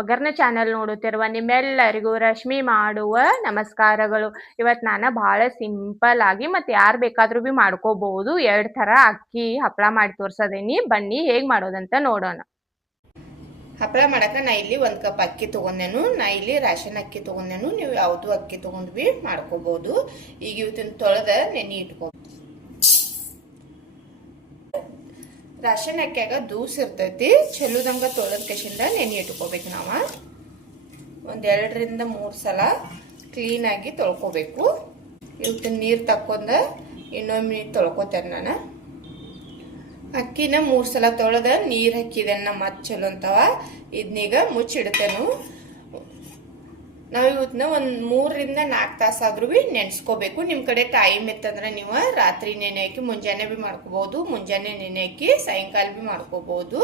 ಒಗ್ಗರಣೆ ಚಾನೆಲ್ ನೋಡುತ್ತಿರುವ ನಿಮ್ಮೆಲ್ಲರಿಗೂ ರಶ್ಮಿ ಮಾಡುವ ನಮಸ್ಕಾರಗಳು. ಇವತ್ತು ನಾನು ಭಾಳ ಸಿಂಪಲ್ ಆಗಿ ಮತ್ತು ಯಾರು ಬೇಕಾದರೂ ಭೀ ಮಾಡ್ಕೋಬಹುದು 2 ಥರ ಅಕ್ಕಿ ಹಪ್ಪಳ ಮಾಡಿ ತೋರ್ಸೋದೇನಿ. ಬನ್ನಿ ಹೇಗೆ ಮಾಡೋದಂತ ನೋಡೋಣ. ಹಪ್ಪಳ ಮಾಡಕ್ಕೆ ನಾ ಇಲ್ಲಿ 1 ಕಪ್ ಅಕ್ಕಿ ತೊಗೊಂಡೆನು. ನಾ ಇಲ್ಲಿ ರೇಷನ್ ಅಕ್ಕಿ ತೊಗೊಂಡೆನು. ನೀವು ಯಾವುದು ಅಕ್ಕಿ ತೊಗೊಂಡು ಭೀ ಮಾಡ್ಕೋಬಹುದು. ಈಗ ಇವತ್ತಿನ ತೊಳೆದ ನೆನೆ ಇಟ್ಕೋ. ರೇಷನ್ ಅಕ್ಕಿಯಾಗ ದೂಸ್ ಇರ್ತೈತಿ. ಚಲೋದಂಗ ತೊಳೆದ ಕಸಿಂದ ನೆನೆ ಇಟ್ಕೋಬೇಕು. ನಾವು 1 ರಿಂದ 3 ಸಲ ಕ್ಲೀನಾಗಿ ತೊಳ್ಕೊಬೇಕು. ಇವತ್ತಿನ ನೀರು ತಕ್ಕೊಂಡ ಇನ್ನೊಮ್ಮೆ ತೊಳ್ಕೊತೇನೆ ನಾನು. ಅಕ್ಕಿನ 3 ಸಲ ತೊಳೆದ ನೀರು ಹಾಕಿದೆನ್ನ ಮತ್ತೆ ಚಲೋ ಅಂತವ. ಇದನ್ನೀಗ ಮುಚ್ಚಿಡ್ತೇನು. ನಾವು ಇವತ್ತನ್ನ 3 ರಿಂದ 4 ತಾಸಾದ್ರೂ ಭೀ ನೆನೆಸ್ಕೋಬೇಕು. ನಿಮ್ಮ ಕಡೆ ಟೈಮ್ ಇತ್ತಂದ್ರೆ ನೀವು ರಾತ್ರಿ ನೆನೆ ಹಾಕಿ ಮುಂಜಾನೆ ಭೀ ಮಾಡ್ಕೋಬಹುದು. ಮುಂಜಾನೆ ನೆನೆ ಹಾಕಿ ಸಾಯಂಕಾಲ ಭೀ ಮಾಡ್ಕೋಬಹುದು.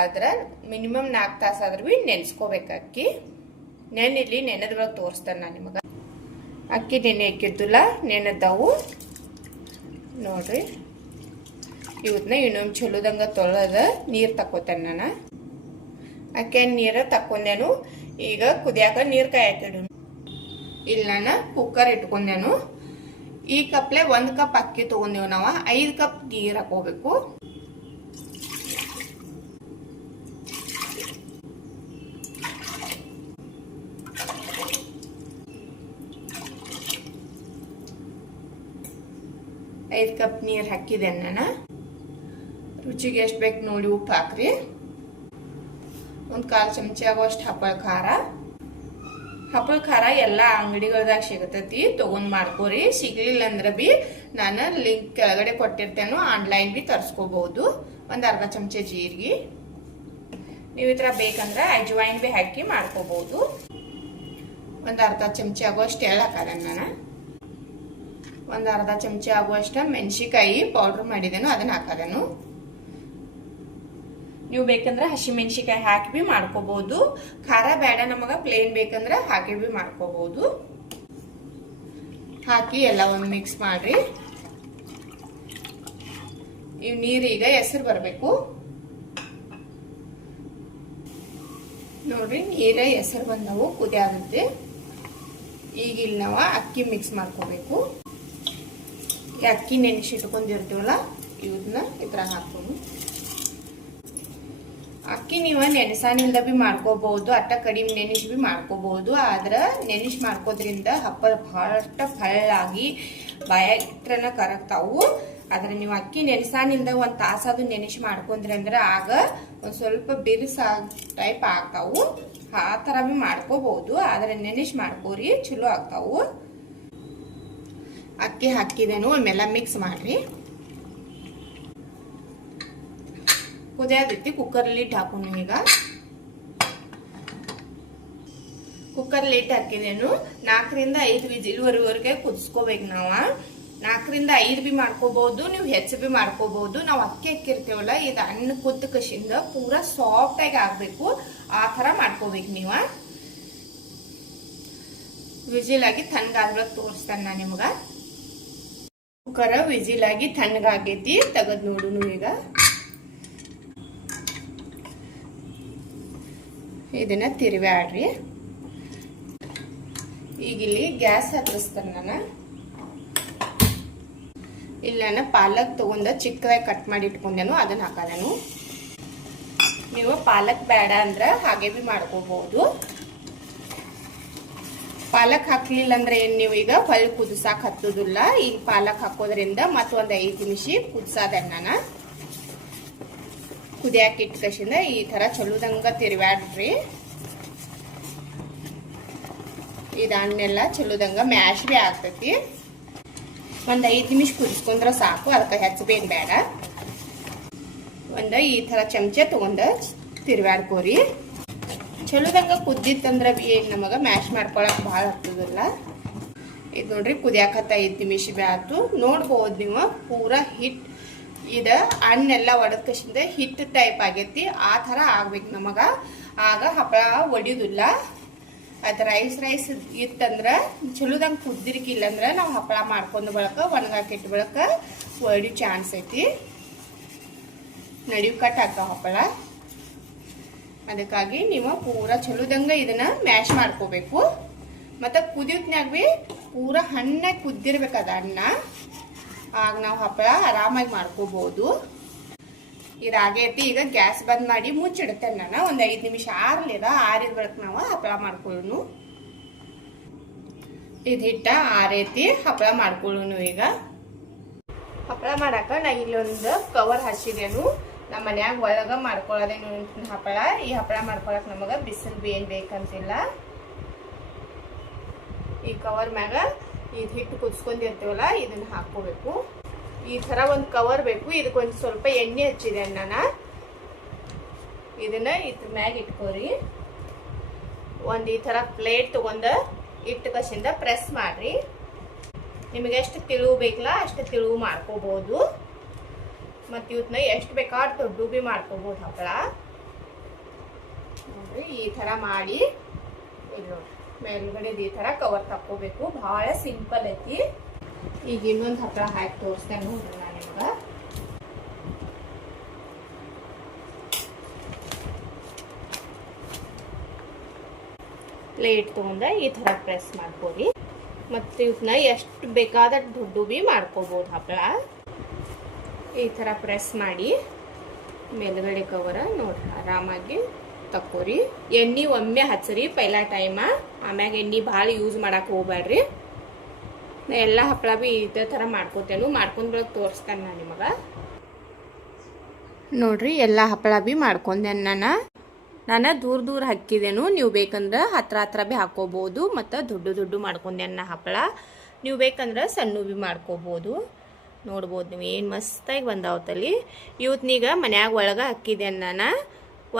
ಆದ್ರೆ ಮಿನಿಮಮ್ 4 ತಾಸಾದ್ರೂ ಭೀ ನೆನೆಸ್ಕೋಬೇಕು ಅಕ್ಕಿ. ನೆನಿರ್ಲಿ, ನೆನೆದ್ರೊಳಗೆ ತೋರಿಸ್ತೇನೆ ನಾನು ನಿಮಗೆ. ಅಕ್ಕಿ ನೆನೆ ಹಾಕಿದ್ದಿಲ್ಲ, ನೆನೆದವು ನೋಡ್ರಿ. ಇವತ್ತನ್ನ ಇನ್ನೊಂದು ಚಲೋದಂಗ ತೊಳೆದ ನೀರು ತಕ್ಕೋತೇನೆ ನಾನು. ಅಕ್ಕಿ ನೀರು ತಕ್ಕೊಂಡೇನು. ಈಗ ಕುದಿಯಾಕ ನೀರು ಕಾಯಕ್ಕಿಡು. ಇಲ್ಲಿ ನಾನು ಕುಕ್ಕರ್ ಇಟ್ಕೊಂಡೇನು. ಈ ಕಪ್ಲೆ 1 ಕಪ್ ಅಕ್ಕಿ ತಗೊಂಡೇವು. ನಾವು 5 ಕಪ್ ನೀರು ಹಾಕೋಬೇಕು. ಐದು ಕಪ್ ನೀರು ಹಾಕಿದೆ ನಾನು. ರುಚಿಗೆ ಎಷ್ಟು ಬೇಕು ನೋಡಿ ಉಪ್ಪು ಹಾಕ್ರಿ. 1/4 ಚಮಚ ಆಗುವಷ್ಟು ಹಪ್ಪಳ ಖಾರ. ಹಪ್ಪಳ ಖಾರ ಎಲ್ಲ ಅಂಗಡಿಗಳದಾಗ ಸಿಗತೈತಿ, ತಗೊಂಡ್ ಮಾಡ್ಕೋರಿ. ಸಿಗ್ಲಿಲ್ಲ ಅಂದ್ರೆ ಬಿ ನಾನು ಲಿಂಕ್ ಕೆಳಗಡೆ ಕೊಟ್ಟಿರ್ತೇನೆ, ಆನ್ಲೈನ್ ಬಿ ತರಿಸ್ಕೋಬಹುದು. 1 ಅರ್ಧ ಚಮಚ ಜೀರಿಗೆ. ನೀವು ಈ ಥರ ಬೇಕಂದ್ರೆ ಅಜ್ವಾಯಿನ್ ಬಿ ಹಾಕಿ ಮಾಡ್ಕೋಬಹುದು. 1 ಅರ್ಧ ಚಮಚ ಆಗುವಷ್ಟು ಎಳ್ಳು ಹಾಕದೆ ನಾನು. 1 ಅರ್ಧ ಚಮಚ ಆಗುವಷ್ಟು ಮೆಣಸಿಕಾಯಿ ಪೌಡ್ರ್ ಮಾಡಿದೇನು, ಅದನ್ನ ಹಾಕದೇನು. ನೀವು ಬೇಕಂದ್ರೆ ಹಸಿ ಮೆಣಸಿಕಾಯಿ ಹಾಕಿ ಬಿ ಮಾಡ್ಕೋಬಹುದು. ಖಾರ ಬೇಡ ನಮಗ ಪ್ಲೇನ್ ಬೇಕಂದ್ರೆ ಹಾಕಿ ಬಿ ಮಾಡ್ಕೋಬಹುದು. ಹಾಕಿ ಎಲ್ಲ ಒಂದು ಮಿಕ್ಸ್ ಮಾಡ್ರಿ. ಇವ್ ನೀರೀಗ ಹೆಸರು ಬರಬೇಕು ನೋಡ್ರಿ. ನೀರ ಹೆಸರು ಬಂದವು, ಕುದಿ ಆಗುತ್ತೆ. ಈಗ ಇಲ್ಲಿ ನಾವು ಅಕ್ಕಿ ಮಿಕ್ಸ್ ಮಾಡ್ಕೋಬೇಕು. ಈ ಅಕ್ಕಿ ನೆನೆಸಿಟ್ಕೊಂಡಿರ್ತೀವಲ್ಲ ಇವನ್ನ ಇದ್ರ ಹಾಕೋದು. ಅಕ್ಕಿ ನೀವು ನೆನೆಸಾನಿಂದ ಬಿ ಮಾಡ್ಕೋಬಹುದು, ಅಟ್ಟ ಕಡಿಮೆ ನೆನೆಸಿ ಬಿ ಮಾಡ್ಕೋಬಹುದು. ಆದ್ರೆ ನೆನೆಸಿ ಮಾಡ್ಕೋದ್ರಿಂದ ಹಪ್ಪಳ ಬಹಳಷ್ಟು ಹಳ್ಳಾಗಿ ಬಾಯಾಗಿಟ್ರನ ಕರಗ್ತಾವು. ಆದ್ರೆ ನೀವು ಅಕ್ಕಿ ನೆನೆಸಾನಿಂದ 1 ತಾಸಾದು ನೆನೆಸಿ ಮಾಡ್ಕೊಂಡ್ರಿ ಅಂದ್ರೆ ಆಗ ಒಂದ್ ಸ್ವಲ್ಪ ಬಿರುಸ ಟೈಪ್ ಆಗ್ತಾವು. ಆ ತರ ಬಿ ಮಾಡ್ಕೋಬಹುದು. ಆದ್ರೆ ನೆನೆಸಿ ಮಾಡ್ಕೋರಿ, ಚಲೋ ಆಗ್ತಾವು. ಅಕ್ಕಿ ಹಾಕಿದೇನು, ಆಮೇಲೆ ಮಿಕ್ಸ್ ಮಾಡ್ರಿ. ಕುದಿಯಾದೈತಿ. ಕುಕ್ಕರ್ಲಿ ಇಟ್ಟು ಹಾಕೋಣ. ಈಗ ಕುಕ್ಕರ್ಲಿ ಇಟ್ಟು ಹಾಕಿದೇನು. 4 ರಿಂದ 5 ವಿಜಿಲ್ವರೆಗೆ ಕುದಿಸ್ಕೋಬೇಕು. ನಾವು 4 ರಿಂದ 5 ಬಿ ಮಾಡ್ಕೋಬಹುದು, ನೀವು ಹೆಚ್ಚು ಬಿ ಮಾಡ್ಕೋಬಹುದು. ನಾವು ಅಕ್ಕಿ ಹಾಕಿರ್ತೇವಲ್ಲ, ಇದು ಅನ್ನ ಕುದ್ದ ಕಸಿಂದ ಪೂರಾ ಸಾಫ್ಟ್ ಆಗಿ ಆಗ್ಬೇಕು. ಆ ತರ ಮಾಡ್ಕೋಬೇಕು ನೀವು. ವಿಜಿಲ್ ಆಗಿ ತಣ್ಣಗಾದ್ಮೇಲೆ ತೋರಿಸ್ತಾನೆ ನಾನು ನಿಮ್ಗ. ಕುಕ್ಕರ್ ವಿಜಿಲ್ ಆಗಿ ತಣ್ಣಗಾಗೈತಿ, ತೆಗೆದು ನೋಡುನು. ಈಗ ಇದನ್ನ ತಿರುವಾಡ್ರಿ. ಈಗ ಇಲ್ಲಿ ಗ್ಯಾಸ್ ಹತ್ತಿಸ್ತಾನೆ ನಾನು. ಇಲ್ಲಿ ನಾನು ಪಾಲಕ್ ತಗೊಂಡ ಚಿಕ್ಕದಾಗಿ ಕಟ್ ಮಾಡಿ ಇಟ್ಕೊಂಡೇನು, ಅದನ್ನ ಹಾಕೋದೇನು. ನೀವು ಪಾಲಕ್ ಬೇಡ ಅಂದ್ರೆ ಹಾಗೆ ಬಿ ಮಾಡ್ಕೋಬಹುದು. ಪಾಲಕ್ ಹಾಕ್ಲಿಲ್ಲ ಅಂದ್ರೆ ಏನ್ ನೀವು ಈಗ ಹೊಳ್ಳಿ ಕುದಿಸಾಕ್ ಹತ್ತುದಿಲ್ಲ. ಈಗ ಪಾಲಕ್ ಹಾಕೋದ್ರಿಂದ ಮತ್ತೊಂದು 5 ನಿಮಿಷ ಕುದಿಸಾದೆ ನಾನು. ಕುದಿಯಾಕ ಇಟ್ಟ ಕಸಿಂದ ಈ ತರ ಚಲೋದಂಗ ತಿರುವಾಡ್ರಿ. ಇದನ್ನೆಲ್ಲ ಚಲೋದಂಗ ಮ್ಯಾಶ್ ಬಿ ಆಗ್ತೈತಿ. ಒಂದು 5 ನಿಮಿಷ ಕುದಿಸ್ಕೊಂಡ್ರೆ ಸಾಕು, ಅದಕ್ಕೆ ಹೆಚ್ಚು ಬೇಗ ಬೇಡ. ಈ ತರ ಚಮಚ ತಗೊಂಡ ತಿರುವಾಡ್ಕೋರಿ. ಚಲೋದಂಗ ಕುದ್ದಿತ್ತಂದ್ರೆ ಬಿ ಏನು ನಮಗೆ ಮ್ಯಾಶ್ ಮಾಡ್ಕೊಳಕ್ ಭಾಳ ಆಗ್ತದಿಲ್ಲ. ಇದು ನೋಡ್ರಿ ಕುದಿಯಾಕತ್ತ 5 ನಿಮಿಷ ಬಿ ಆಯ್ತು. ನೋಡ್ಬೋದು ನೀವು ಪೂರಾ ಹಿಟ್ ಇದು ಹಣ್ಣೆಲ್ಲ ಒಡೆದ ಕಸಿಂದ ಹಿಟ್ಟು ಟೈಪ್ ಆಗೈತಿ. ಆ ಥರ ಆಗ್ಬೇಕು ನಮಗ. ಆಗ ಹಪ್ಪಳ ಒಡಿಯೋದಿಲ್ಲ. ಅದು ರೈಸ್ ಇತ್ತಂದ್ರೆ ಚಲೋದಂಗೆ ಕುದ್ದಿರ್ಕಿಲ್ಲ ಅಂದ್ರೆ ನಾವು ಹಪ್ಪಳ ಮಾಡ್ಕೊಂಡು ಬಳಕ ಒಣಗಾಕಿಟ್ಟು ಬಳಕ ಒಡಿಯೋ ಚಾನ್ಸ್ ಐತಿ. ನಡಿವು ಕಟ್ ಆಗ್ತಾವ ಹಪ್ಪಳ. ಅದಕ್ಕಾಗಿ ನೀವು ಪೂರಾ ಚಲೋದಂಗ ಇದನ್ನ ಮ್ಯಾಶ್ ಮಾಡ್ಕೋಬೇಕು. ಮತ್ತು ಕುದಿಯೋತ್ನಾಗ ಭೀ ಪೂರಾ ಹಣ್ಣಾಗಿ ಕುದ್ದಿರ್ಬೇಕದ ಅನ್ನ, ಆಗ ನಾವು ಹಪ್ಪಳ ಆರಾಮಾಗಿ ಮಾಡ್ಕೋಬಹುದು. ಇದಾಗೈತಿ. ಈಗ ಗ್ಯಾಸ್ ಬಂದ್ ಮಾಡಿ ಮುಚ್ಚಿಡ್ತೇನೆ ನಾನು. ಒಂದು 5 ನಿಮಿಷ ಆರ್ಲಿದ, ಆರಿದ ಬಳಿಕ ನಾವು ಹಪ್ಪಳ ಮಾಡ್ಕೊಳ್ಳೋನು. ಇದು ಹಿಟ್ಟ ಆರೈತಿ, ಹಪ್ಪಳ ಮಾಡ್ಕೊಳ್ಳೋನು. ಈಗ ಹಪ್ಪಳ ಮಾಡಾಕ ನಾ ಇಲ್ಲೊಂದು ಕವರ್ ಹಚ್ಚಿದೇನು. ನಮ್ಮ ಮನ್ಯಾಗ ಒಳಗ ಮಾಡ್ಕೊಳ್ಳೋದೇನು ಹಪ್ಪಳ. ಈ ಹಪ್ಪಳ ಮಾಡ್ಕೊಳಕ್ ನಮಗ ಬಿಸಿಲು ಏನ್ ಬೇಕಂತಿಲ್ಲ. ಈ ಕವರ್ ಮ್ಯಾಗ ಇದು ಹಿಟ್ಟು ಕುದಿಸ್ಕೊಂಡಿರ್ತೀವಲ್ಲ ಇದನ್ನ ಹಾಕೋಬೇಕು. ಈ ತರ ಒಂದು ಕವರ್ ಬೇಕು. ಇದಕ್ಕೊಂದು ಸ್ವಲ್ಪ ಎಣ್ಣೆ ಹಚ್ಚಿದೆ ನಾನು. ಇದನ್ನ ಇದ್ರ ಮ್ಯಾಗ ಇಟ್ಕೋರಿ. ಒಂದು ಈ ತರ ಪ್ಲೇಟ್ ತಗೊಂಡ ಇಟ್ಟು ಕಸಿಂದ ಪ್ರೆಸ್ ಮಾಡ್ರಿ. ನಿಮಗೆ ಎಷ್ಟು ತಿಳುವು ಬೇಕಲ್ಲ ಅಷ್ಟು ತಿಳುವು ಮಾಡ್ಕೋಬಹುದು. ಮತ್ತು ಇವತ್ತನ್ನ ಎಷ್ಟು ಬೇಕಾದ್ರೆ ದೊಡ್ಡ ಭೀ ಮಾಡ್ಕೋಬಹುದು ಹಪ್ಪಳ. ನೋಡ್ರಿ ಈ ತರ ಮಾಡಿ ಇಲ್ಲಿ ನೋಡ್ರಿ ಮೇಲ್ಗಡೆ ಈ ತರ ಕವರ್ ತಕ್ಕೋಬೇಕು. ಬಹಳ ಸಿಂಪಲ್ ಐತಿ. ಈಗ ಇನ್ನೊಂದು ಹಪ್ಪಳ ಹಾಕಿ ತೋರಿಸ್ತೇನೆ ನೋಡ್ರಿ ನಾನು ನಿಮ್ಗೆ. ಪ್ಲೇಟ್ ತಗೊಂಡ ಈ ತರ ಪ್ರೆಸ್ ಮಾಡ್ಕೋರಿ. ಮತ್ತೆ ಇವನ್ನ ಎಷ್ಟು ಬೇಕಾದ ದೊಡ್ಡ ಭೀ ಮಾಡ್ಕೋಬಹುದು ಹಪ್ಪಳ. ಈ ತರ ಪ್ರೆಸ್ ಮಾಡಿ ಮೇಲ್ಗಡೆ ಕವರ ನೋಡ್ರಿ ಆರಾಮಾಗಿ ತಕ್ಕೋರಿ. ಎಣ್ಣೆ ಒಮ್ಮೆ ಹಚ್ಚರಿ ಪೈಲ ಟೈಮ. ಆಮ್ಯಾಗ ಎಣ್ಣೆ ಭಾಳ ಯೂಸ್ ಮಾಡಕ್ಕೆ ಹೋಗ್ಬೇಡ್ರಿ. ನಾ ಎಲ್ಲ ಹಪ್ಪಳ ಭೀ ಇದೇ ಥರ ಮಾಡ್ಕೋತೇನು. ಮಾಡ್ಕೊಂಡ್ ಬೆಳಗ್ಗೆ ತೋರಿಸ್ತೇನೆ ನಾನು ನಿಮಗೆ. ನೋಡ್ರಿ ಎಲ್ಲ ಹಪ್ಪಳ ಭೀ ಮಾಡ್ಕೊಂಡೆ ನಾನು ದೂರ ದೂರ ಹಾಕಿದೇನು. ನೀವು ಬೇಕಂದ್ರೆ ಹತ್ರ ಹತ್ರ ಭೀ ಹಾಕೋಬಹುದು. ಮತ್ತು ದೊಡ್ಡ ಮಾಡ್ಕೊಂಡೆ ಹಪ್ಪಳ. ನೀವು ಬೇಕಂದ್ರೆ ಸಣ್ಣ ಭೀ ಮಾಡ್ಕೋಬಹುದು. ನೋಡ್ಬೋದು ನೀವು ಏನು ಮಸ್ತಾಗಿ ಬಂದಾವತ್ತಲ್ಲಿ. ಇವತ್ನೀಗ ಮನ್ಯಾಗ ಒಳಗೆ ಹಾಕಿದೆ ನಾನು.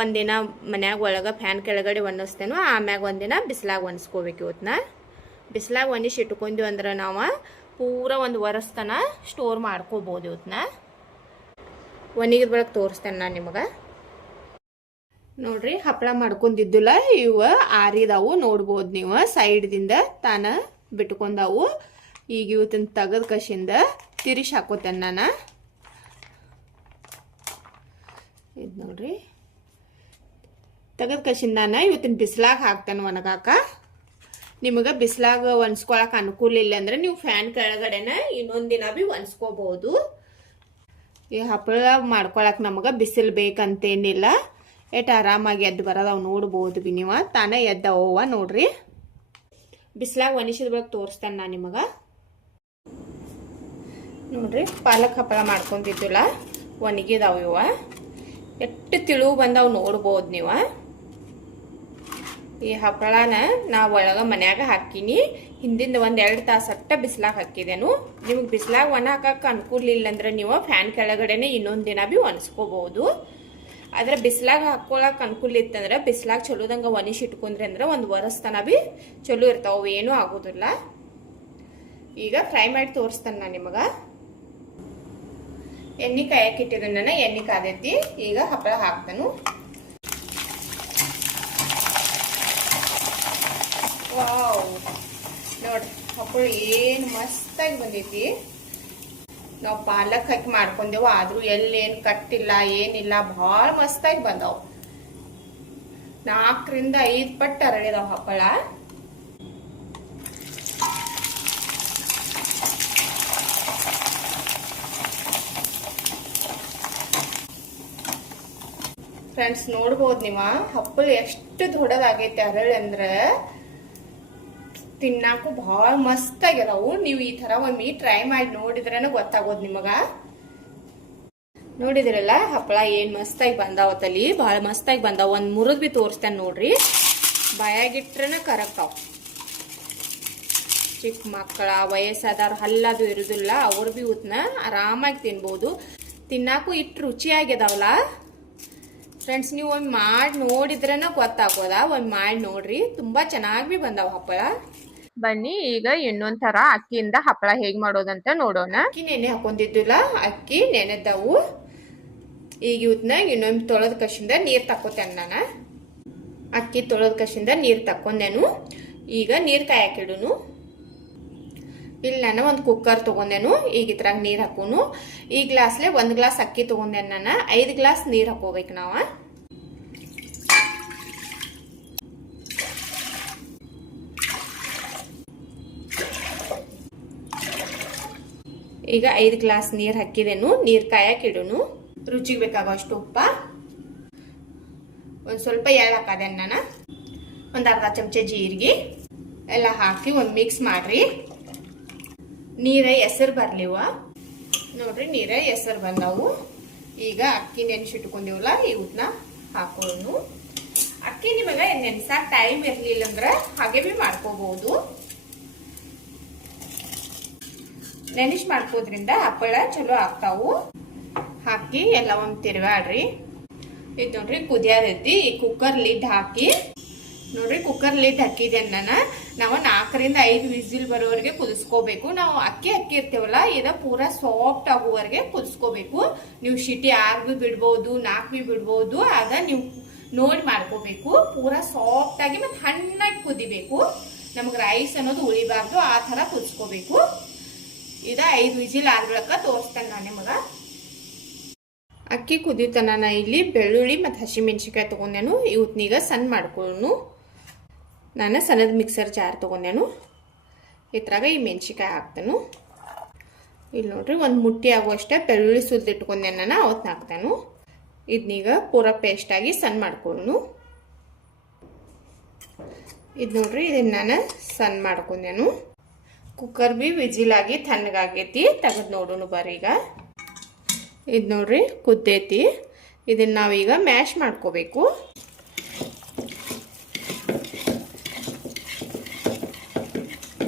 ಒಂದಿನ ಮನ್ಯಾಗ ಒಳಗೆ ಫ್ಯಾನ್ ಕೆಳಗಡೆ ಒಣಗಿಸ್ತೇನೋ, ಆಮ್ಯಾಗ ಒಂದಿನ ಬಿಸಿಲಾಗ ಒಣಸ್ಕೋಬೇಕು. ಇವತ್ತನ್ನ ಬಿಸಿಲಾಗ ಒಣಗಿಸಿ ಇಟ್ಕೊಂಡ್ವಿ ಅಂದ್ರೆ ನಾವು ಪೂರ ಒಂದು ವರ್ಷತನ ಸ್ಟೋರ್ ಮಾಡ್ಕೋಬೋದು. ಇವತ್ತನ್ನ ಒಣಗಿದ ಬೆಳಗ್ಗೆ ತೋರಿಸ್ತೇನೆ ನಾನು ನಿಮಗೆ. ನೋಡ್ರಿ ಹಪ್ಪಳ ಮಾಡ್ಕೊಂಡಿದ್ದಿಲ್ಲ ಇವ ಆರಿದಾವು. ನೋಡ್ಬೋದು ನೀವು ಸೈಡ್ದಿಂದ ತಾನ ಬಿಟ್ಕೊಂಡಾವು. ಈಗ ಇವತ್ತಿನ ತೆಗೆದ ಕಸಿಂದ ತಿರಿಸಿ ಹಾಕೋತೇನೆ ನಾನು. ಇದು ನೋಡ್ರಿ ತೆಗೆದ ಕಸಿಂದ ನಾನು ಇವತ್ತಿನ ಬಿಸಿಲಾಗ ಹಾಕ್ತೇನೆ ಒಣಗಾಕ. ನಿಮಗೆ ಬಿಸಿಲಾಗ ಒಣಸ್ಕೊಳಕ್ಕೆ ಅನುಕೂಲ ಇಲ್ಲ ಅಂದ್ರೆ ನೀವು ಫ್ಯಾನ್ ಕೆಳಗಡೆನ ಇನ್ನೊಂದಿನ ಭೀ ಒಣಸ್ಕೋಬಹುದು. ಈ ಹಪ್ಪಳ ಮಾಡ್ಕೊಳಕ್ಕೆ ನಮಗೆ ಬಿಸಿಲು ಬೇಕಂತೇನಿಲ್ಲ. ಎಷ್ಟು ಆರಾಮಾಗಿ ಎದ್ದು ಬರೋದವು ನೋಡ್ಬೋದು ಭೀ ನೀವು. ತಾನೇ ಎದ್ದವ ನೋಡ್ರಿ. ಬಿಸಿಲಾಗ ಒಣಸಿದ ಬೆಳಗ್ಗೆ ತೋರಿಸ್ತೇನೆ ನಾನು ನಿಮಗೆ. ನೋಡ್ರಿ ಪಾಲಕ್ ಹಪ್ಪಳ ಮಾಡ್ಕೊಂಡಿದ್ದಿಲ್ಲ ಒಣಗಿದಾವ. ಇವ ಎಷ್ಟು ತಿಳುವು ಬಂದಾವ್ ನೋಡ್ಬೋದು ನೀವು. ಈ ಹಪ್ಪಳನ ನಾ ಒಳಗೆ ಮನ್ಯಾಗ ಹಾಕಿನಿ. ಹಿಂದಿಂದ 1-2 ತಾಸು ಅಟ್ಟ ಬಿಸಿಲಾಗ ಹಾಕಿದೇನು. ನಿಮಗೆ ಬಿಸಿಲಾಗ ಒಣ ಹಾಕಕ್ಕೆ ಅನುಕೂಲ ಇಲ್ಲ ಅಂದ್ರೆ ನೀವು ಫ್ಯಾನ್ ಕೆಳಗಡೆನೆ ಇನ್ನೊಂದು ದಿನ ಭೀ ಒಣಸ್ಕೋಬಹುದು. ಆದ್ರೆ ಬಿಸಿಲಾಗ ಹಾಕೊಳಕ್ ಅನುಕೂಲ ಇತ್ತಂದ್ರೆ ಬಿಸಿಲಾಗ ಚಲೋದಂಗ ಒಣಸಿ ಇಟ್ಕೊಂಡ್ರಿ ಅಂದ್ರೆ ಒಂದು ವರ್ಷತನ ಭೀ ಚಲೋ ಇರ್ತಾವ, ಏನೂ ಆಗೋದಿಲ್ಲ. ಈಗ ಫ್ರೈ ಮಾಡಿ ತೋರಿಸ್ತೇನೆ ನಾನು ನಿಮಗೆ. ಎಣ್ಣೆ ಕಾಯಕ್ಕೆ ಇಟ್ಟಿದ್ದನ್ನ ಎಣ್ಣೆ ಕಾದೈತಿ. ಈಗ ಹಪ್ಪಳ ಹಾಕ್ತಾನು. ವಾವ್ ನೋಡ್ರಿ ಹಪ್ಪಳ ಏನು ಮಸ್ತಾಗಿ ಬಂದೈತಿ. ನಾವು ಪಾಲಕ್ ಹಾಕಿ ಮಾಡ್ಕೊಂಡೆವು, ಆದ್ರೂ ಎಲ್ಲೇನು ಕಟ್ಟಿಲ್ಲ ಏನಿಲ್ಲ, ಭಾಳ ಮಸ್ತಾಗಿ ಬಂದಾವು. 4ರಿಂದ 5 ಪಟ್ಟು ಅರಳಿದಾವ ಹಪ್ಪಳ. ಫ್ರೆಂಡ್ಸ್ ನೋಡ್ಬೋದು ನೀವು ಹಪ್ಪಳ ಎಷ್ಟು ದೊಡ್ಡದಾಗೈತೆ ಅರಳಿ ಅಂದ್ರೆ ತಿನ್ನಾಕು ಭಾಳ ಮಸ್ತ್ ಆಗ್ಯದಾವು. ನೀವು ಈ ತರ ಒಮ್ಮೆ ಟ್ರೈ ಮಾಡಿ ನೋಡಿದ್ರೇನ ಗೊತ್ತಾಗೋದು ನಿಮಗ. ನೋಡಿದ್ರಲ್ಲ ಹಪ್ಪಳ ಏನ್ ಮಸ್ತಾಗಿ ಬಂದಾವತ್ತಲ್ಲಿ, ಭಾಳ ಮಸ್ತಾಗಿ ಬಂದಾವ. ಒಂದು ಮುರಿದ್ ಭೀ ತೋರಿಸ್ತೇನೆ ನೋಡ್ರಿ. ಬಾಯಾಗಿಟ್ರನ ಕರಗ್ತಾವ. ಚಿಕ್ಕ ಮಕ್ಕಳ ವಯಸ್ಸಾದವ್ರ ಹಲ್ಲದು ಇರುದಿಲ್ಲ, ಅವ್ರು ಭೀ ಉತ್ನ ಆರಾಮಾಗಿ ತಿನ್ಬೋದು. ತಿನ್ನಾಕು ಇಟ್ಟು ರುಚಿಯಾಗ್ಯದಾವಲ್ಲ ಫ್ರೆಂಡ್ಸ್. ನೀವು ಒಮ್ಮೆ ಮಾಡಿ ನೋಡಿದ್ರನ ಗೊತ್ತಾಗೋದ. ಒಮ್ಮೆ ಮಾಡಿ ನೋಡ್ರಿ, ತುಂಬಾ ಚೆನ್ನಾಗಿ ಭೀ ಬಂದಾವ ಹಪ್ಪಳ. ಬನ್ನಿ ಈಗ ಇನ್ನೊಂದ್ ತರ ಅಕ್ಕಿಯಿಂದ ಹಪ್ಪಳ ಹೇಗ್ ಮಾಡೋದಂತ ನೋಡೋಣ. ಅಕ್ಕಿ ನೆನೆ ಹಾಕೊಂಡಿದ್ದಿಲ್ಲ, ಅಕ್ಕಿ ನೆನೆದವು. ಈಗ ಇವತ್ನ ಇನ್ನೊಮ್ಮೆ ತೊಳೆದ ಕಸಿಂದ ನೀರ್ ತಕ್ಕೋತೇನೆ ನಾನು. ಅಕ್ಕಿ ತೊಳೆದ ಕಸಿಂದ ನೀರ್ ತಕ್ಕೊಂಡೇನು. ಈಗ ನೀರ್ ಕಾಯಕ್ಕಿಡುನು. ಇಲ್ಲಿ ನಾನು ಒಂದು ಕುಕ್ಕರ್ ತಗೊಂಡೇನು. ಈಗ ಇದ್ರಾಗ ನೀರ್ ಹಾಕೋನು. ಈ ಗ್ಲಾಸ್ಲೆ 1 ಗ್ಲಾಸ್ ಅಕ್ಕಿ ತಗೊಂಡೇನು ನಾನು. 5 ಗ್ಲಾಸ್ ನೀರ್ ಹಾಕೋಬೇಕು ನಾವು. ಈಗ 5 ಗ್ಲಾಸ್ ನೀರು ಹಾಕಿದೆನು. ನೀರು ಕಾಯಕ್ಕೆ ಇಡೋನು. ರುಚಿಗೆ ಬೇಕಾಗೋಷ್ಟು ಉಪ್ಪ, ಒಂದು ಸ್ವಲ್ಪ ಎಳ್ಳು ಹಾಕದೆ ನಾನು, ಒಂದು ಅರ್ಧ ಚಮಚ ಜೀರಿಗೆ ಎಲ್ಲ ಹಾಕಿ ಒಂದು ಮಿಕ್ಸ್ ಮಾಡ್ರಿ. ನೀರ ಎಸರು ಬರ್ಲಿವ ನೋಡ್ರಿ, ನೀರ ಎಸರು ಬಂದವು. ಈಗ ಅಕ್ಕಿ ನೆನೆಸಿಟ್ಕೊಂಡಿವಲ್ಲ ಇವನ್ನ ಹಾಕೊಳ್ಳೋನು. ಅಕ್ಕಿ ನಿಮಗೆ ನೆನ್ಸಾಕ ಟೈಮ್ ಇರ್ಲಿಲ್ಲ ಅಂದ್ರೆ ಹಾಗೆ ಭೀ ಮಾಡ್ಕೋಬಹುದು. ನೆನಿಸ್ ಮಾಡ್ಕೋದ್ರಿಂದ ಹಪ್ಪಳ ಚಲೋ ಆಗ್ತಾವು. ಹಾಕಿ ಎಲ್ಲ ಒಂದು ತಿರ್ವಾಡ್ರಿ. ಇದು ನೋಡ್ರಿ ಕುದಿಯೋದೈತಿ. ಈ ಕುಕ್ಕರ್ ಲಿಡ್ ಹಾಕಿ ನೋಡ್ರಿ, ಕುಕ್ಕರ್ ಲಿಡ್ ಹಾಕಿದೆ ನಾವು 4 ರಿಂದ 5 ವಿಸಿಲ್ ಬರೋವರೆಗೆ ಕುದಿಸ್ಕೋಬೇಕು. ನಾವು ಅಕ್ಕಿ ಇರ್ತೇವಲ್ಲ, ಇದು ಪೂರಾ ಸಾಫ್ಟ್ ಆಗುವವರೆಗೆ ಕುದಿಸ್ಕೋಬೇಕು. ನೀವು ಶಿಟಿ 6 ಬಿ ಬಿಡ್ಬೋದು, 4 ಬಿ ಬಿಡ್ಬೋದು. ಅದ ನೀವು ನೋಡಿ ಮಾಡ್ಕೋಬೇಕು. ಪೂರಾ ಸಾಫ್ಟ್ ಆಗಿ ಮತ್ತೆ ಹಣ್ಣಾಗಿ ಕುದಿಬೇಕು. ನಮಗೆ ರೈಸ್ ಅನ್ನೋದು ಉಳಿಬಾರ್ದು, ಆ ತರ ಕುದಿಸ್ಕೋಬೇಕು. ಇದ 5 ವಿಸಿಲ್ ಆದ ಬಳಿಕ ತೋರಿಸ್ತೇನೆ ನಾನು ನಿಮಗ. ಅಕ್ಕಿ ಕುದಿತನ ನಾ ಇಲ್ಲಿ ಬೆಳ್ಳುಳ್ಳಿ ಮತ್ತು ಹಸಿಮೆಣಸಿಕಾಯಿ ತಗೊಂಡೇನು. ಇವತ್ನೀಗ ಸಣ್ಣ ಮಾಡ್ಕೊಳ್ಳೋನು. ನಾನು ಸಣ್ಣದ ಮಿಕ್ಸರ್ ಜಾರ್ ತಗೊಂಡೇನು. ಇದ್ರಾಗ ಈ ಮೆಣಸಿಕಾಯಿ ಹಾಕ್ತೇನು. ಇಲ್ಲಿ ನೋಡ್ರಿ, ಒಂದು ಮುಟ್ಟಿ ಆಗುವಷ್ಟೇ ಬೆಳ್ಳುಳ್ಳಿ ಸುಲಿದಿಟ್ಕೊಂಡೆ ನಾನು, ಅವತ್ತು ಹಾಕ್ತೇನು. ಇದನ್ನೀಗ ಪೂರಾ ಪೇಸ್ಟ್ ಆಗಿ ಸಣ್ಣ ಮಾಡ್ಕೊಳ್ಳೋನು. ಇದು ನೋಡ್ರಿ, ಇದನ್ನ ನಾನು ಸಣ್ಣ ಮಾಡ್ಕೊಂಡೇನು. ಕುಕ್ಕರ್ ಬಿ ವಿಜಿಲ್ ಆಗಿ ತಣ್ಣಗಾಗೈತಿ. ತೆಗೆದು ನೋಡೋನು ಬರ್ರಿ. ಈಗ ಇದು ನೋಡ್ರಿ ಕುದ್ದೈತಿ. ಇದನ್ನ ನಾವೀಗ ಮ್ಯಾಶ್ ಮಾಡ್ಕೋಬೇಕು.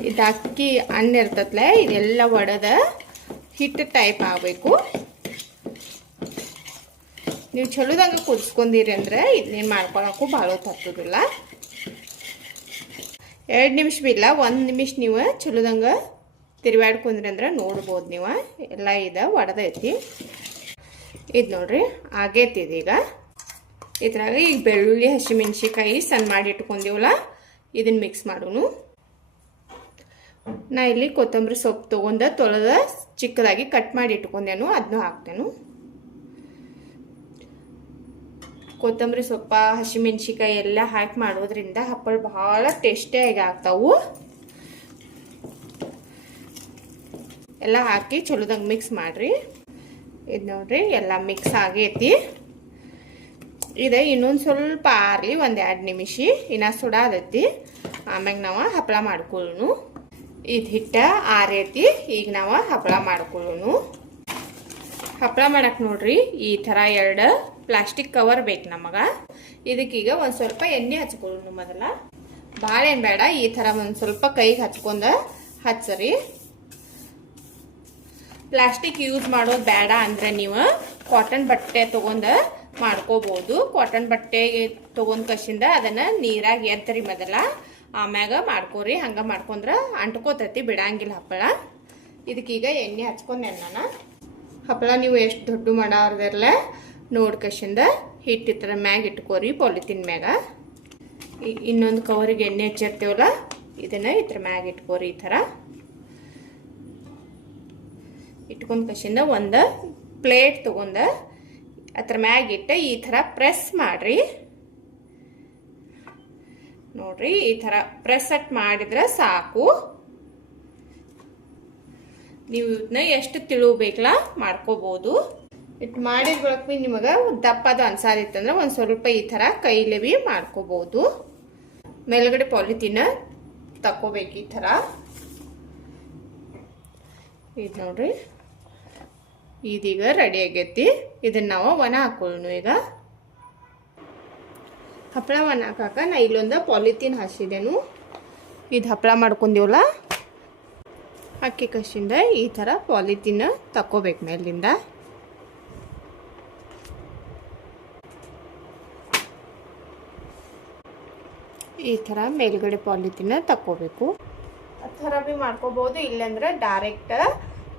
ಇದು ಅಕ್ಕಿ ಅನ್ನ ಇರ್ತತ್ಲೆ, ಇದೆಲ್ಲ ಒಡೆದ ಹಿಟ್ಟು ಟೈಪ್ ಆಗಬೇಕು. ನೀವು ಚಲೋದಂಗ ಕುದಿಸ್ಕೊಂಡಿರಿ ಅಂದ್ರೆ ಇದನ್ನೇನು ಮಾಡ್ಕೊಳಕ್ಕೂ ಭಾಳ ಹೊತ್ತದಿಲ್ಲ. 2 ನಿಮಿಷ ಬಿಲ್ಲ, 1 ನಿಮಿಷ ನೀವು ಚಲೋದಂಗ ತಿರುವಾಡ್ಕೊಂಡ್ರಿ ಅಂದ್ರೆ ನೋಡ್ಬೋದು ನೀವು. ಎಲ್ಲ ಇದು ಒಡೆದೈತಿ. ಇದು ನೋಡ್ರಿ ಆಗೈತಿ. ಇದೀಗ ಇದ್ರಾಗ ಈಗ ಬೆಳ್ಳುಳ್ಳಿ ಹಸಿಮೆಣಸಿಕಾಯಿ ಸಣ್ಣ ಮಾಡಿ ಇಟ್ಕೊಂಡಿವಲ್ಲ, ಇದನ್ನ ಮಿಕ್ಸ್ ಮಾಡೋನು. ನಾ ಇಲ್ಲಿ ಕೊತ್ತಂಬರಿ ಸೊಪ್ಪು ತೊಗೊಂಡ ತೊಳೆದ ಚಿಕ್ಕದಾಗಿ ಕಟ್ ಮಾಡಿ ಇಟ್ಕೊಂಡೇನು, ಅದನ್ನು ಹಾಕ್ತೇನು. ಕೊತ್ತಂಬರಿ ಸೊಪ್ಪ ಹಸಿಮೆಣಸಿಕಾಯಿ ಎಲ್ಲ ಹಾಕಿ ಮಾಡೋದ್ರಿಂದ ಹಪ್ಪಳ ಬಹಳ ಟೇಸ್ಟಿಯಾಗಿ ಆಗ್ತಾವು. ಎಲ್ಲ ಹಾಕಿ ಚಲೋದಂಗೆ ಮಿಕ್ಸ್ ಮಾಡ್ರಿ. ಇದು ನೋಡ್ರಿ ಎಲ್ಲ ಮಿಕ್ಸ್ ಆಗೈತಿ. ಇದು ಇನ್ನೊಂದು ಸ್ವಲ್ಪ ಆರ್ಲಿ, 1-2 ನಿಮಿಷ ಇನ್ನ ಸುಡಾದೈತಿ. ಆಮ್ಯಾಗ ನಾವು ಹಪ್ಪಳ ಮಾಡ್ಕೊಳ್ಳೋನು. ಇದು ಹಿಟ್ಟ ಆರೈತಿ. ಈಗ ನಾವು ಹಪ್ಪಳ ಮಾಡ್ಕೊಳ್ಳೋನು. ಹಪ್ಪಳ ಮಾಡಕ್ಕೆ ನೋಡ್ರಿ, ಈ ಥರ 2 ಪ್ಲಾಸ್ಟಿಕ್ ಕವರ್ ಬೇಕು ನಮಗೆ. ಇದಕ್ಕೀಗ ಒಂದು ಸ್ವಲ್ಪ ಎಣ್ಣೆ ಹಚ್ಕೊಳ್ಳೋನು. ಮೊದಲ ಭಾಳ ಏನು ಬೇಡ, ಈ ಥರ ಒಂದು ಸ್ವಲ್ಪ ಕೈಗೆ ಹಚ್ಚರಿ. ಪ್ಲಾಸ್ಟಿಕ್ ಯೂಸ್ ಮಾಡೋದು ಬೇಡ ಅಂದರೆ ನೀವು ಕಾಟನ್ ಬಟ್ಟೆ ತೊಗೊಂಡು ಮಾಡ್ಕೋಬೋದು. ಕಾಟನ್ ಬಟ್ಟೆ ತೊಗೊಂಡು ಕಸಿಂದ ಅದನ್ನು ನೀರಾಗಿ ಎತ್ತರಿ ಮೊದಲ, ಆಮ್ಯಾಗ ಮಾಡ್ಕೋರಿ. ಹಂಗೆ ಮಾಡ್ಕೊಂಡ್ರೆ ಅಂಟ್ಕೋತೈತಿ, ಬಿಡಂಗಿಲ್ಲ ಹಪ್ಪಳ. ಇದಕ್ಕೀಗ ಎಣ್ಣೆ ಹಚ್ಕೊಂಡೆ ನಾನು. ಹಪ್ಪಳ ನೀವು ಎಷ್ಟು ದೊಡ್ಡ ಮಾಡೋರ್ದಿರಲ್ಲ ನೋಡ್ಕಶಿಂದ ಹಿಟ್ಟು ಥರ ಮ್ಯಾಗ ಇಟ್ಕೋರಿ, ಪಾಲಿಥಿನ್ ಮ್ಯಾಗ. ಇನ್ನೊಂದು ಕವರಿಗೆ ಎಣ್ಣೆ ಹಚ್ಚಿರ್ತೀವಲ್ಲ, ಇದನ್ನು ಈ ಥರ ಮ್ಯಾಗ ಇಟ್ಕೋರಿ. ಈ ಥರ ಇಟ್ಕೊಂಡ್ ಕಶಿಂದ ಒಂದು ಪ್ಲೇಟ್ ತೊಗೊಂಡ ಅದ್ರ ಮ್ಯಾಗ ಇಟ್ಟು ಈ ಥರ ಪ್ರೆಸ್ ಮಾಡ್ರಿ. ನೋಡ್ರಿ, ಈ ಥರ ಪ್ರೆಸ್ ಮಾಡಿದ್ರೆ ಸಾಕು. ನೀವು ಇದನ್ನ ಎಷ್ಟು ತಿಳುಬೇಕಲ್ಲ ಮಾಡ್ಕೋಬಹುದು. ಇಟ್ಟು ಮಾಡಿದ ಬಳಕ ನಿಮಗೆ ದಪ್ಪದ ಅನ್ಸಾದಿತ್ತಂದ್ರೆ ಒಂದು ಸ್ವಲ್ಪ ಈ ಥರ ಕೈಲೇ ಬಿ ಮಾಡ್ಕೋಬಹುದು. ಮೇಲ್ಗಡೆ ಪಾಲಿಥೀನ್ ತಕೋಬೇಕು ಈ ಥರ. ಇದು ನೋಡ್ರಿ, ಇದೀಗ ರೆಡಿ ಆಗೈತಿ. ಇದನ್ನ ನಾವು ಒಣ ಹಾಕೊಳ್ಳೋಣ. ಈಗ ಹಪ್ಪಳ ಒಣ ಹಾಕಾಕ ನಾ ಇಲ್ಲೊಂದು ಪಾಲಿಥೀನ್ ಹಸಿದೇನು. ಇದು ಹಪ್ಪಳ ಮಾಡ್ಕೊಂಡಿವಲ್ಲ ಅಕ್ಕಿ ಕಸಿಂದ ಈ ಥರ ಪಾಲಿಥೀನ್ ತಕೋಬೇಕು ಮೇಲಿಂದ. ಈ ಥರ ಮೇಲ್ಗಡೆ ಪಾಲಿಥೀನ್ ತಕೋಬೇಕು. ಆ ಥರ ಭೀ ಮಾಡ್ಕೋಬೋದು. ಇಲ್ಲಾಂದ್ರೆ ಡೈರೆಕ್ಟ್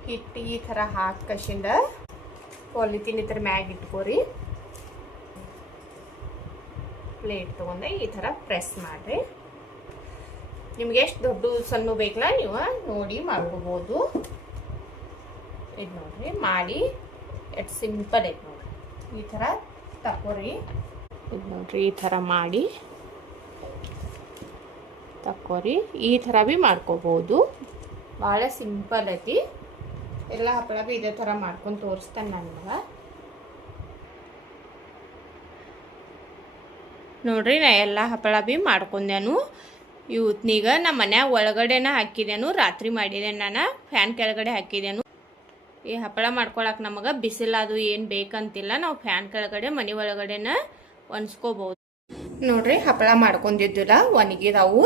ಹಿಟ್ಟು ಈ ಥರ ಹಾಕಿ ಕಸಿಂದ ಪಾಲಿಥೀನ್ ಈ ಥರ ಮ್ಯಾಗ ಇಟ್ಕೋರಿ. ಪ್ಲೇಟ್ ತೊಗೊಂಡೆ ಈ ಥರ ಪ್ರೆಸ್ ಮಾಡಿರಿ. ನಿಮ್ಗೆ ಎಷ್ಟು ದೊಡ್ಡ ಸಣ್ಣ ಬೇಕಲ್ಲ ನೀವು ನೋಡಿ ಮಾಡ್ಕೋಬೋದು. ಇದು ನೋಡ್ರಿ ಮಾಡಿ ಎಷ್ಟು ಸಿಂಪಲ್ ಐತೆ ನೋಡ್ರಿ. ಈ ಥರ ತಕೋರಿ. ಇದು ನೋಡ್ರಿ ಈ ಥರ ಮಾಡಿ ತಕೋರಿ. ಈ ಥರ ಭೀ ಮಾಡ್ಕೋಬೋದು. ಭಾಳ ಸಿಂಪಲ್ ಐತಿ. ಎಲ್ಲ ಹಪ್ಪಳ ಬಿ ಇದೇ ಥರ ಮಾಡ್ಕೊಂಡು ತೋರಿಸ್ತಾನೆ ನನಗೆ. ನೋಡ್ರಿ ನಾ ಎಲ್ಲ ಹಪ್ಪಳ ಬಿ ಮಾಡ್ಕೊಂಡೆನು. ಇವತ್ನೀಗ ನಮ್ಮ ಮನ್ಯಾಗ ಒಳಗಡೆನ ಹಾಕಿದೆನು, ರಾತ್ರಿ ಮಾಡಿದ್ದೇನೆ, ನಾನು ಫ್ಯಾನ್ ಕೆಳಗಡೆ ಹಾಕಿದೆನು. ಈ ಹಪ್ಪಳ ಮಾಡ್ಕೊಳಕ್ಕೆ ನಮಗೆ ಬಿಸಿಲದು ಏನು ಬೇಕಂತಿಲ್ಲ, ನಾವು ಫ್ಯಾನ್ ಕೆಳಗಡೆ ಮನೆ ಒಳಗಡೆನ ಒಣಸ್ಕೋಬಹುದು. ನೋಡ್ರಿ ಹಪ್ಪಳ ಮಾಡ್ಕೊಂಡಿದ್ದಿಲ್ಲ ಒಣಗಿದಾವು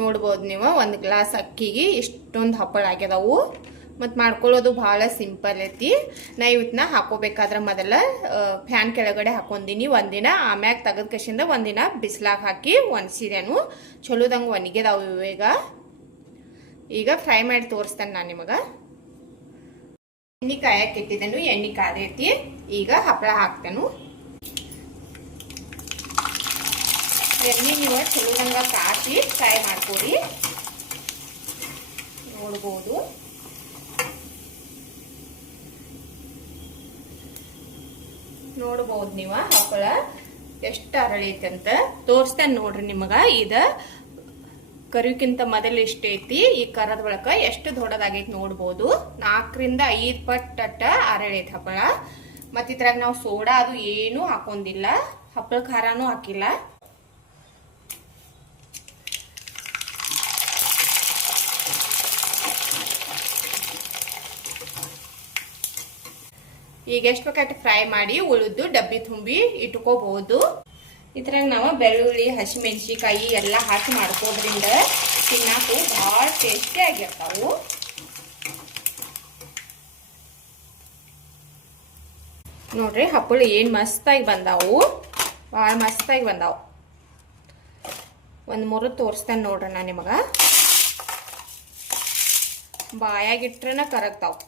ನೋಡ್ಬೋದು ನೀವು. ಒಂದು ಗ್ಲಾಸ್ ಅಕ್ಕಿಗೆ ಇಷ್ಟೊಂದು ಹಪ್ಪಳ ಆಗ್ಯದಾವು. ಮತ್ತು ಮಾಡ್ಕೊಳ್ಳೋದು ಭಾಳ ಸಿಂಪಲ್ ಐತಿ. ನಾ ಇವತ್ತನ್ನ ಹಾಕೋಬೇಕಾದ್ರೆ ಮೊದಲ ಫ್ಯಾನ್ ಕೆಳಗಡೆ ಹಾಕೊಂದಿನಿ ಒಂದಿನ, ಆಮ್ಯಾಗ ತೆಗೆದ ಕಸಿಂದ ಒಂದಿನ ಬಿಸಿಲಾಗ ಹಾಕಿ ಒಣಸಿದೇನು. ಚಲೋದಂಗೆ ಒಣಗಿದಾವು ಇವಾಗ. ಈಗ ಫ್ರೈ ಮಾಡಿ ತೋರಿಸ್ತೇನೆ ನಾನು ನಿಮಗೆ. ಎಣ್ಣೆ ಕಾಯಕ್ಕೆ ಇಟ್ಟಿದ್ದೇನು, ಎಣ್ಣೆ ಕಾದೈತಿ. ಈಗ ಹಪ್ಪಳ ಹಾಕ್ತೇನು. ಎಣ್ಣೆ ನೀವು ಚಲೋದಂಗ ಕಾಸಿ ಫ್ರೈ ಮಾಡ್ಕೊಡಿ. ನೋಡ್ಬೋದು ನೀವು ಹಪ್ಪಳ ಎಷ್ಟು ಅರಳೈತಿ ಅಂತ ತೋರಿಸ್ತೇನೆ ನೋಡ್ರಿ ನಿಮಗ. ಇದ ಕರಿಯಕ್ಕಿಂತ ಮೊದಲು ಇಷ್ಟ ಐತಿ, ಈ ಕರದ ಬಳಕ ಎಷ್ಟು ದೊಡ್ಡದಾಗೈತಿ ನೋಡ್ಬೋದು. 4 ರಿಂದ 5 ಪಟ್ಟು ಅರಳೈತಿ ಹಪ್ಪಳ. ಮತ್ತು ಇದ್ರಾಗ ನಾವು ಸೋಡಾ ಅದು ಏನೂ ಹಾಕೊಂಡಿಲ್ಲ, ಹಪ್ಪಳ ಖಾರನೂ ಹಾಕಿಲ್ಲ. ಈಗ ಎಷ್ಟು ಬೇಕಟ್ಟು ಫ್ರೈ ಮಾಡಿ ಉಳಿದು ಡಬ್ಬಿ ತುಂಬಿ ಇಟ್ಕೋಬಹುದು. ಇದ್ರಾಗ ನಾವು ಬೆಳ್ಳುಳ್ಳಿ, ಹಸಿಮೆಣಸಿಕಾಯಿ ಎಲ್ಲ ಹಾಕಿ ಮಾಡ್ಕೋದ್ರಿಂದ ತಿನ್ನಕ್ಕೂ ಭಾಳ ಟೇಸ್ಟಿ ಆಗಿರ್ತಾವು. ನೋಡ್ರಿ ಹಪ್ಪಳ ಏನು ಮಸ್ತಾಗಿ ಬಂದಾವು, ಭಾಳ ಮಸ್ತಾಗಿ ಬಂದಾವು. ಒಂದು 3 ತೋರಿಸ್ತೇನೆ ನೋಡ್ರಿ ನಾನು ನಿಮಗೆ. ಬಾಯಾಗಿಟ್ರನ ಕರಗ್ತಾವು.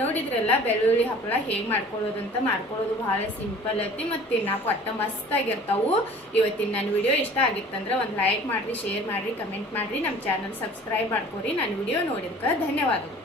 ನೋಡಿದ್ರಲ್ಲ ಬೆಳ್ಳುಳ್ಳಿ ಹಪ್ಪಳ ಹೇಗೆ ಮಾಡ್ಕೊಳ್ಳೋದಂತ. ಮಾಡ್ಕೊಳ್ಳೋದು ಭಾಳ ಸಿಂಪಲ್ ಐತಿ ಮತ್ತು ತಿನ್ನಕ್ಕೆ ಒಟ್ಟ ಮಸ್ತ್ ಆಗಿರ್ತಾವು. ಇವತ್ತಿನ ನನ್ನ ವಿಡಿಯೋ ಇಷ್ಟ ಆಗಿತ್ತಂದ್ರೆ ಒಂದು ಲೈಕ್ ಮಾಡಿರಿ, ಶೇರ್ ಮಾಡಿರಿ, ಕಮೆಂಟ್ ಮಾಡಿರಿ, ನಮ್ಮ ಚಾನಲ್ ಸಬ್ಸ್ಕ್ರೈಬ್ ಮಾಡ್ಕೊರಿ. ನನ್ನ ವಿಡಿಯೋ ನೋಡಿದ್ಕೆ ಧನ್ಯವಾದಗಳು.